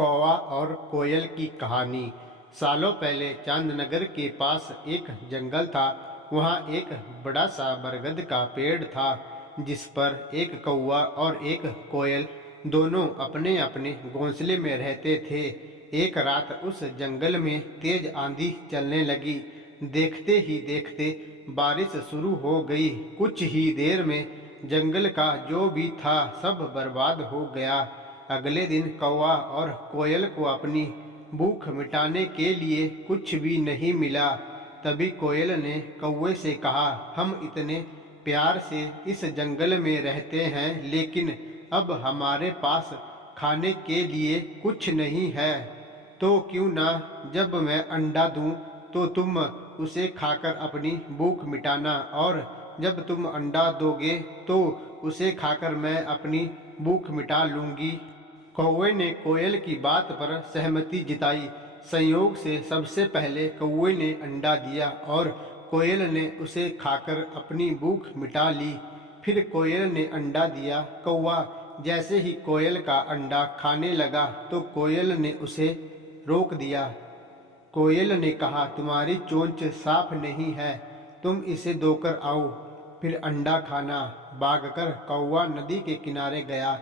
कौवा और कोयल की कहानी। सालों पहले चांदनगर के पास एक जंगल था। वहाँ एक बड़ा सा बरगद का पेड़ था, जिस पर एक कौवा और एक कोयल दोनों अपने अपने घोंसले में रहते थे। एक रात उस जंगल में तेज आंधी चलने लगी। देखते ही देखते बारिश शुरू हो गई। कुछ ही देर में जंगल का जो भी था सब बर्बाद हो गया। अगले दिन कौवा और कोयल को अपनी भूख मिटाने के लिए कुछ भी नहीं मिला। तभी कोयल ने कौवे से कहा, हम इतने प्यार से इस जंगल में रहते हैं, लेकिन अब हमारे पास खाने के लिए कुछ नहीं है। तो क्यों ना जब मैं अंडा दूं तो तुम उसे खाकर अपनी भूख मिटाना, और जब तुम अंडा दोगे तो उसे खाकर मैं अपनी भूख मिटा लूंगी। कौवे ने कोयल की बात पर सहमति जताई। संयोग से सबसे पहले कौवे ने अंडा दिया और कोयल ने उसे खाकर अपनी भूख मिटा ली। फिर कोयल ने अंडा दिया। कौवा जैसे ही कोयल का अंडा खाने लगा तो कोयल ने उसे रोक दिया। कोयल ने कहा, तुम्हारी चोंच साफ नहीं है, तुम इसे धोकर आओ, फिर अंडा खाना। भागकर कौवा नदी के किनारे गया।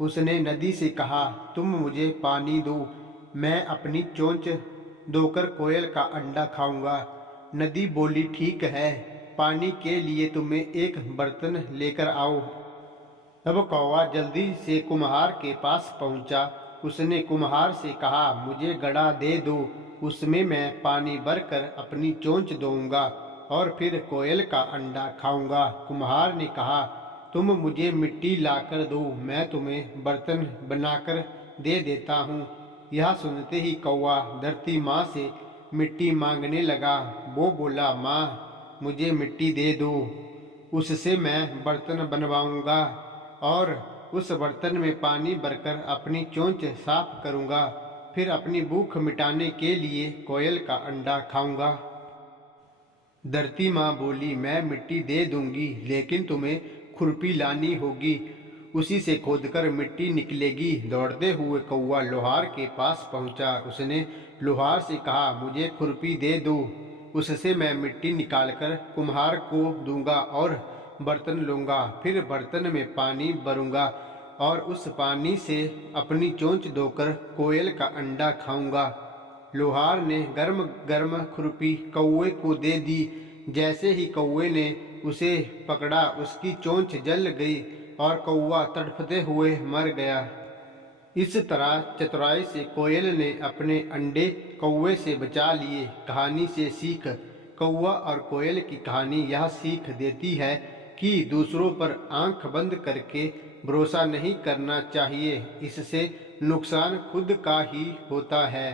उसने नदी से कहा, तुम मुझे पानी दो, मैं अपनी चोंच धोकर कोयल का अंडा खाऊंगा। नदी बोली, ठीक है, पानी के लिए तुम्हें एक बर्तन लेकर आओ। तब कौवा जल्दी से कुम्हार के पास पहुंचा। उसने कुम्हार से कहा, मुझे घड़ा दे दो, उसमें मैं पानी भरकर अपनी चोंच धोऊंगा और फिर कोयल का अंडा खाऊंगा। कुम्हार ने कहा, तुम मुझे मिट्टी लाकर दो, मैं तुम्हें बर्तन बनाकर दे देता हूँ। यह सुनते ही कौवा धरती माँ से मिट्टी मांगने लगा। वो बोला, माँ मुझे मिट्टी दे दो, उससे मैं बर्तन बनवाऊंगा और उस बर्तन में पानी भरकर अपनी चोंच साफ करूंगा, फिर अपनी भूख मिटाने के लिए कोयल का अंडा खाऊंगा। धरती माँ बोली, मैं मिट्टी दे दूंगी, लेकिन तुम्हें खुरपी लानी होगी, उसी से खोदकर मिट्टी निकलेगी। दौड़ते हुए कौवा लोहार के पास पहुंचा। उसने लोहार से कहा, मुझे खुरपी दे दो, उससे मैं मिट्टी निकालकर कुम्हार को दूंगा और बर्तन लूंगा, फिर बर्तन में पानी भरूंगा और उस पानी से अपनी चोंच धोकर कोयल का अंडा खाऊंगा। लोहार ने गर्म गर्म खुरपी कौवे को दे दी। जैसे ही कौवे ने उसे पकड़ा, उसकी चोंच जल गई और कौवा तड़पते हुए मर गया। इस तरह चतुराई से कोयल ने अपने अंडे कौवे से बचा लिए। कहानी से सीख। कौवा और कोयल की कहानी यह सीख देती है कि दूसरों पर आंख बंद करके भरोसा नहीं करना चाहिए, इससे नुकसान खुद का ही होता है।